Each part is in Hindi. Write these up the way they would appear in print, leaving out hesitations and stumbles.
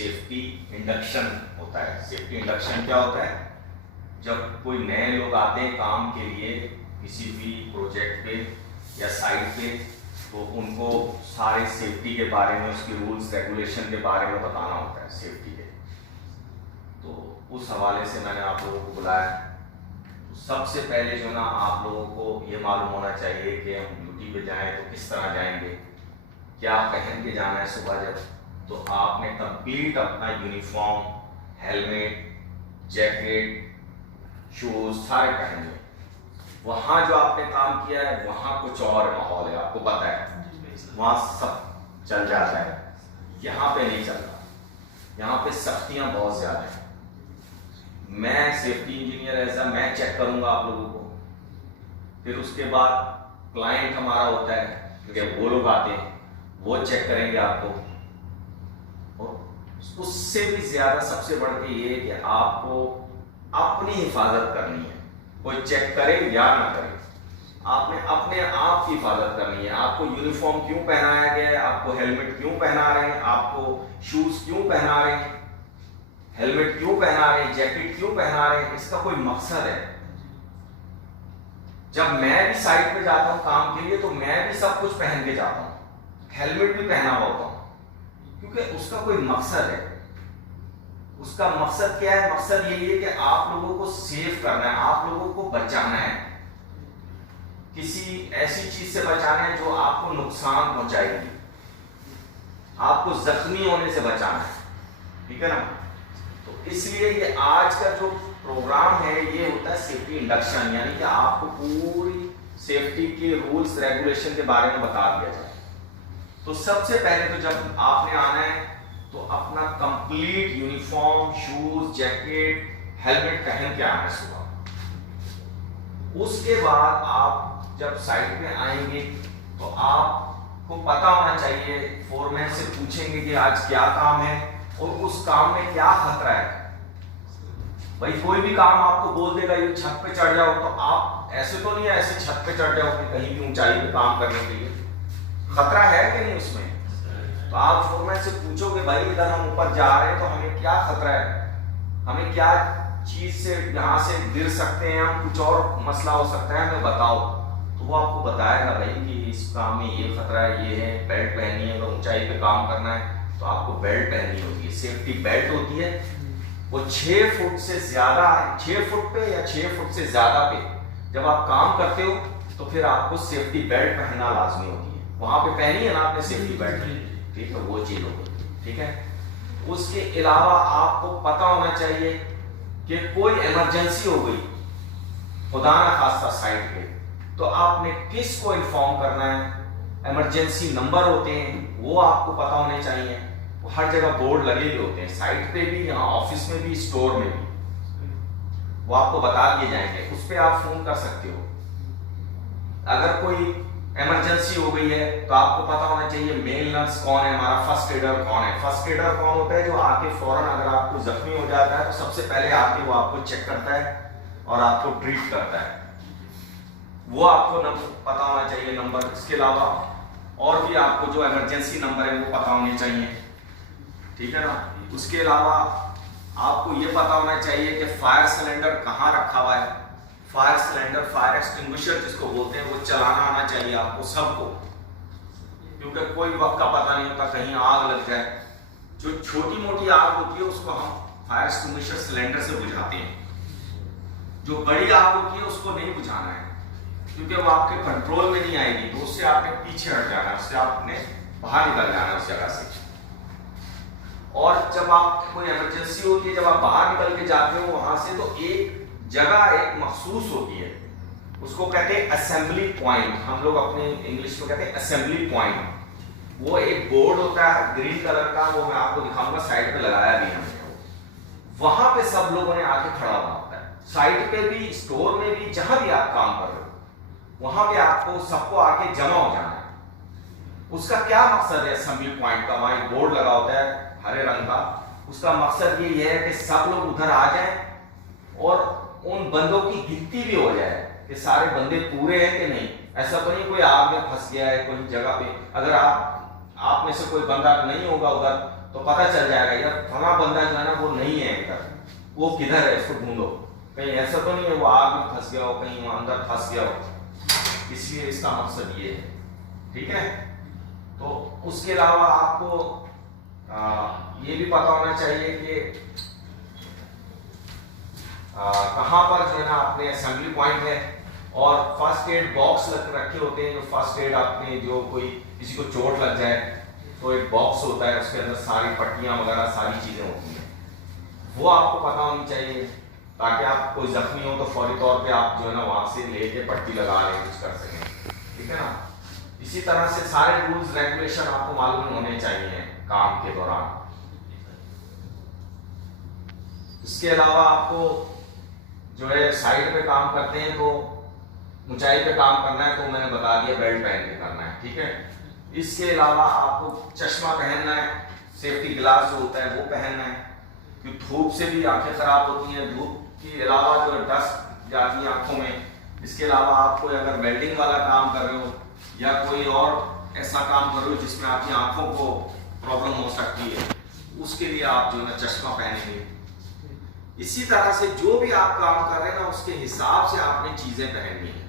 सेफ्टी इंडक्शन होता है। सेफ्टी इंडक्शन क्या होता है? जब कोई नए लोग आते हैं काम के लिए किसी भी प्रोजेक्ट पे या साइट पे, तो उनको सारे सेफ्टी के बारे में, उसके रूल्स रेगुलेशन के बारे में बताना होता है सेफ्टी के। तो उस हवाले से मैंने आप लोगों को बुलाया। तो सबसे पहले जो ना आप लोगों को ये मालूम होना चाहिए कि हम ड्यूटी पे जाएं तो किस तरह जाएंगे, क्या पहन के जाना है सुबह जब। तो आपने कंप्लीट अपना यूनिफॉर्म, हेलमेट, जैकेट, शूज सारे पहने। वहां जो आपने काम किया है वहां कुछ और माहौल है, आपको पता है, वहां सब चल जाता है, यहाँ पे नहीं चलता। यहाँ पे सख्तियां बहुत ज्यादा है। मैं सेफ्टी इंजीनियर ऐसा मैं चेक करूंगा आप लोगों को, फिर उसके बाद क्लाइंट हमारा होता है, क्योंकि वो लोग आते हैं, वो चेक करेंगे आपको। और उससे भी ज्यादा सबसे बढ़ के ये कि आपको अपनी हिफाजत करनी है। कोई चेक करे या ना करे, आपने अपने आप की हिफाजत करनी है। आपको यूनिफॉर्म क्यों पहनाया गया है, आपको हेलमेट क्यों पहना रहे हैं, आपको शूज क्यों पहना रहे हैं, हेलमेट क्यों पहना रहे हैं, जैकेट क्यों पहना रहे हैं, इसका कोई मकसद है। जब मैं भी साइट पे जाता हूं काम के लिए तो मैं भी सब कुछ पहन के जाता हूं, हेलमेट भी पहना हुआ होता हूं, क्योंकि उसका कोई मकसद है। उसका मकसद क्या है? मकसद यही है कि आप लोगों को सेफ करना है, आप लोगों को बचाना है, किसी ऐसी चीज से बचाना है जो आपको नुकसान पहुंचाएगी, आपको जख्मी होने से बचाना है, ठीक है ना। तो इसलिए ये आज का जो प्रोग्राम है ये होता है सेफ्टी इंडक्शन, यानी कि आपको पूरी सेफ्टी के रूल्स रेगुलेशन के बारे में बता दिया जाए। तो सबसे पहले तो जब आपने आना है तो अपना complete uniform, shoes, jacket, helmet पहन के आना है सुबह। उसके बाद आप जब साइट पे आएंगे तो आपको पता होना चाहिए, फोरमैन से पूछेंगे कि आज क्या काम है और उस काम में क्या खतरा है। भाई कोई भी काम आपको बोल देगा ये छत पे चढ़ जाओ, तो आप ऐसे तो नहीं ऐसे छत पे चढ़ जाओ कि कहीं भी ऊंचाई पे काम करने के लिए, खतरा है कि नहीं उसमें। तो आप फोरमैन से पूछोगे भाई इधर हम ऊपर जा रहे हैं तो हमें क्या खतरा है, हमें क्या चीज से यहाँ से गिर सकते हैं हम, कुछ और मसला हो सकता है, हमें बताओ। तो वो आपको बताएगा भाई कि इस काम में ये खतरा है, ये है, बेल्ट पहननी है, अगर ऊंचाई पे काम करना है तो आपको बेल्ट पहननी होती है, सेफ्टी बेल्ट होती है। वो 6 फुट से ज्यादा, 6 फुट पे या 6 फुट से ज्यादा पे जब आप काम करते हो तो फिर आपको सेफ्टी बेल्ट पहनना लाजमी होती है। वहां पे पहनी है ना आपने सेफ्टी बेल्ट, ठीक है, वो चीज होगी, ठीक है। उसके अलावा आपको पता होना चाहिए कि कोई इमरजेंसी हो गई खुदा ना खास्ता साइट पे, तो आपने किसको इन्फॉर्म करना है। इमरजेंसी नंबर होते हैं वो आपको पता होने चाहिए, वो हर जगह बोर्ड लगे हुए होते हैं, साइट पे भी, यहाँ ऑफिस में भी, स्टोर में भी, वो आपको बता दिए जाएंगे, उस पर आप फोन कर सकते हो। अगर कोई इमरजेंसी हो गई है तो आपको पता होना चाहिए मेल नर्स कौन है, हमारा फर्स्ट एडर कौन है। फर्स्ट एडर कौन होता है? जो आके फौरन अगर आपको जख्मी हो जाता है तो सबसे पहले आके वो आपको चेक करता है और आपको ट्रीट करता है, वो आपको पता होना चाहिए नंबर। इसके अलावा और भी आपको जो इमरजेंसी नंबर है वो पता होने चाहिए, ठीक है ना। उसके अलावा आपको ये पता होना चाहिए कि फायर सिलेंडर कहाँ रखा हुआ है। फायर सिलेंडर, फायर एक्सटिंग्विशर जिसको बोलते हैं, वो चलाना आना चाहिए आपको सबको, क्योंकि कोई वक्त का पता नहीं होता, कहीं आग लग जाए। जो छोटी मोटी आग होती है उसको हम फायर एक्सटिंग्विशर सिलेंडर से बुझाते हैं, जो बड़ी आग होती है उसको नहीं बुझाना है, क्योंकि वो आपके कंट्रोल में नहीं आएगी, तो उससे आपने पीछे हट जाना है, उससे आपने बाहर निकल जाना है उस जगह से। और जब आप कोई इमरजेंसी होती है, जब आप बाहर निकल के जाते हो वहां से, तो एक जगह एक मखसूस होती है, उसको कहते हैं असेंबली पॉइंट, हम लोग अपने इंग्लिश में कहते हैं असेंबली पॉइंट। वो एक बोर्ड होता है ग्रीन कलर का, वो मैं आपको दिखाऊंगा, साइड पे लगाया भी हमने। वहां पे सब लोगों ने आके खड़ा होना होता है, साइट पे भी, स्टोर में भी, जहां भी आप काम कर रहे हो वहां पे आपको सबको आके जमा हो जाना है। उसका क्या मकसद है असेंबली पॉइंट का? वहां एक बोर्ड लगा होता है हरे रंग का, उसका मकसद ये है कि सब लोग उधर आ जाएं और उन बंदों की गिनती भी हो जाए कि सारे बंदे पूरे हैं कि नहीं। ऐसा तो नहीं कोई आग में फंस गया है कोई जगह पे, अगर आप में से कोई बंदा नहीं होगा उधर तो पता चल जाएगा यार फला बंदा जो है ना वो नहीं है इधर, वो किधर है, इसको ढूंढो। कहीं ऐसा तो नहीं है वो आग में फंस गया हो, कहीं वो अंदर फंस गया हो। इसलिए इसका मकसद ये है, ठीक है। तो उसके अलावा आपको ये भी पता होना चाहिए कि कहाँ पर जो है ना अपने असेंबली पॉइंट है, और फर्स्ट एड बॉक्स रखे होते हैं। जो फर्स्ट एड आपने जो कोई किसी को चोट लग जाए तो एक बॉक्स होता है, उसके अंदर सारी पट्टियां वगैरह सारी चीजें होती हैं, वो आपको पता होनी चाहिए, ताकि आप कोई जख्मी हो तो फौरी तौर पे आप जो है ना वहां से लेके पट्टी लगा लें, कुछ कर सकें, ठीक है ना। इसी तरह से सारे रूल्स रेगुलेशन आपको मालूम होने चाहिए काम के दौरान। इसके अलावा आपको जो है साइड पे काम करते हैं तो ऊंचाई पे काम करना है, तो मैंने बता दिया बेल्ट पहन के करना है, ठीक है। इसके अलावा आपको चश्मा पहनना है, सेफ्टी ग्लास जो होता है वो पहनना है, क्योंकि धूप से भी आंखें खराब होती हैं, धूप के अलावा जो डस्ट जाती है आंखों में। इसके अलावा आप कोई अगर वेल्डिंग वाला काम कर रहे हो या कोई और ऐसा काम कर रहे हो जिसमें आपकी आंखों को प्रॉब्लम हो सकती है, उसके लिए आप जो है चश्मा पहनेंगे। इसी तरह से जो भी आप काम कर रहे हैं ना उसके हिसाब से आपने चीजें पहननी है।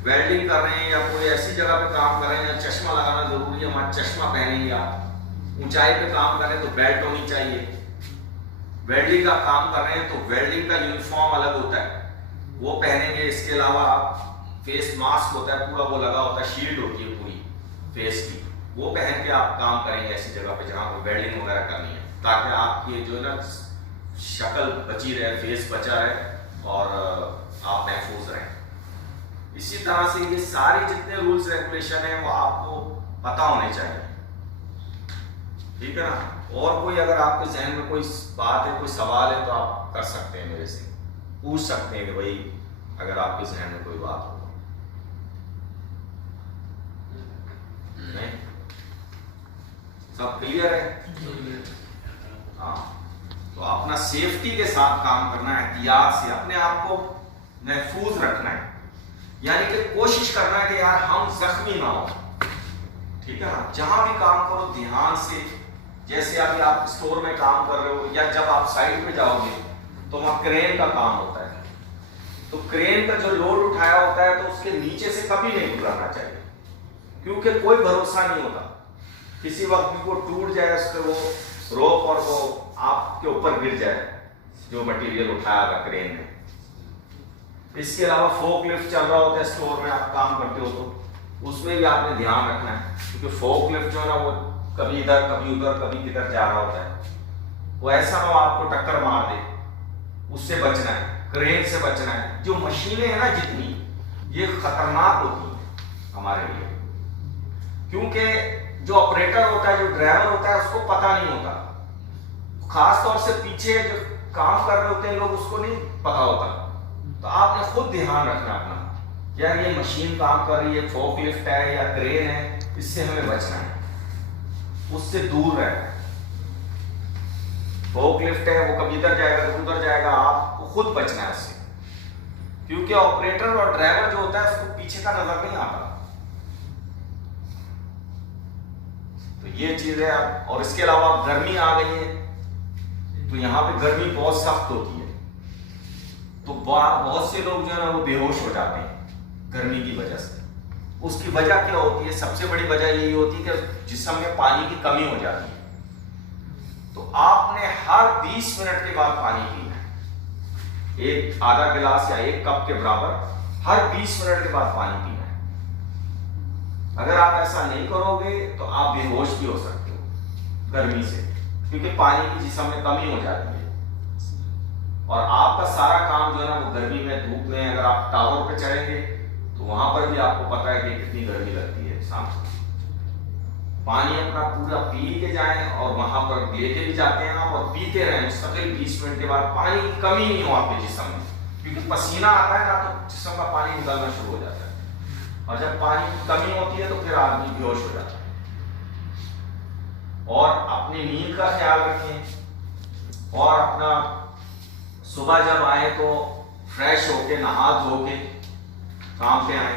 वेल्डिंग कर रहे हैं या कोई ऐसी जगह पे काम कर रहे हैं, चश्मा लगाना जरूरी है, वहां चश्मा पहनेंगे आप। ऊंचाई पे काम कर रहे हैं तो बेल्ट होनी चाहिए। वेल्डिंग का काम कर रहे हैं तो वेल्डिंग का यूनिफॉर्म अलग होता है, वो पहनेंगे। इसके अलावा आप फेस मास्क होता है पूरा, वो लगा होता है, शील्ड होती है पूरी फेस की, वो पहन के आप काम करेंगे ऐसी जगह पे जहां पर वेल्डिंग वगैरह करनी है, ताकि आपकी जो है ना शक्ल बची रहे, फेस बचा रहे और आप महफूज रहें। इसी तरह से ये सारे जितने रूल्स रेगुलेशन हैं वो आपको पता होने चाहिए, ठीक है ना। और कोई अगर आपके जहन में कोई बात है, कोई सवाल है तो आप कर सकते हैं, मेरे से पूछ सकते हैं कि भाई अगर आपके जहन में कोई बात हो। नहीं, सब क्लियर है? हाँ, तो अपना सेफ्टी के साथ काम करना है, एहतियात से अपने आप को महफूज रखना है, यानी कि कोशिश करना है कि यार हम जख्मी ना हो, ठीक है ना। जहां भी काम करो ध्यान से, जैसे अभी आप स्टोर में काम कर रहे हो या जब आप साइड पे जाओगे तो वहां क्रेन का काम होता है, तो क्रेन का जो लोड उठाया होता है तो उसके नीचे से कभी नहीं गुजरना चाहिए, क्योंकि कोई भरोसा नहीं होता, किसी वक्त भी वो टूट जाए उसके वो रोप और वो आपके ऊपर गिर जाए जो मटेरियल उठाया होगा क्रेन ने। इसके अलावा फोक लिफ्ट चल रहा होता है स्टोर में, आप काम करते हो तो उसमें भी आपने ध्यान रखना है, क्योंकि फोक लिफ्ट जो है ना वो कभी इधर कभी उधर कभी किधर जा रहा होता है, वो ऐसा ना हो आपको टक्कर मार दे, उससे बचना है, क्रेन से बचना है। जो मशीनें हैं ना जितनी, ये खतरनाक होती हैं हमारे लिए, क्योंकि जो ऑपरेटर होता है, जो ड्राइवर होता है, उसको पता नहीं होता, खास तौर से पीछे जो काम कर रहे होते हैं लोग, उसको नहीं पता होता। तो आपने खुद ध्यान रखना अपना, यार ये मशीन काम कर रही है, फोक लिफ्ट है या क्रेन है, इससे हमें बचना है, उससे दूर रहना है। फोक लिफ्ट है, वो कभी इधर जाएगा कभी उधर जाएगा, आपको खुद बचना है उससे, क्योंकि ऑपरेटर और ड्राइवर जो होता है उसको पीछे का नजर नहीं आता। तो ये चीज है। और इसके अलावा गर्मी आ गई है तो यहाँ पे गर्मी बहुत सख्त होती है, तो बहुत से लोग जो है ना वो बेहोश हो जाते हैं गर्मी की वजह से। उसकी वजह क्या होती है? सबसे बड़ी वजह यही होती है कि जिस्म में पानी की कमी हो जाती है। तो आपने हर 20 मिनट के बाद पानी पीना है, एक आधा गिलास या एक कप के बराबर हर 20 मिनट के बाद पानी पीना है। अगर आप ऐसा नहीं करोगे तो आप बेहोश भी हो सकते हो गर्मी से, क्योंकि पानी की जिस्म में कमी हो जाती है। और आपका सारा काम जो है ना वो गर्मी में, धूप में, अगर आप टावर पे चढ़ेंगे तो वहां पर भी आपको पता है कि कितनी गर्मी लगती है शाम को। पानी अपना पूरा पी के जाएं और वहां पर लेके भी जाते हैं आप और पीते रहें मुस्तकिल 20 मिनट के बाद। पानी की कमी नहीं हो आपके जिस्म में, क्योंकि पसीना आता है ना तो जिस्म का पानी निकलना शुरू हो जाता है, और जब पानी की कमी होती है तो फिर आदमी बेहोश हो जाता है। और अपनी नींद का ख्याल रखें, और अपना सुबह जब आए तो फ्रेश होके नहा धो के काम पे आए।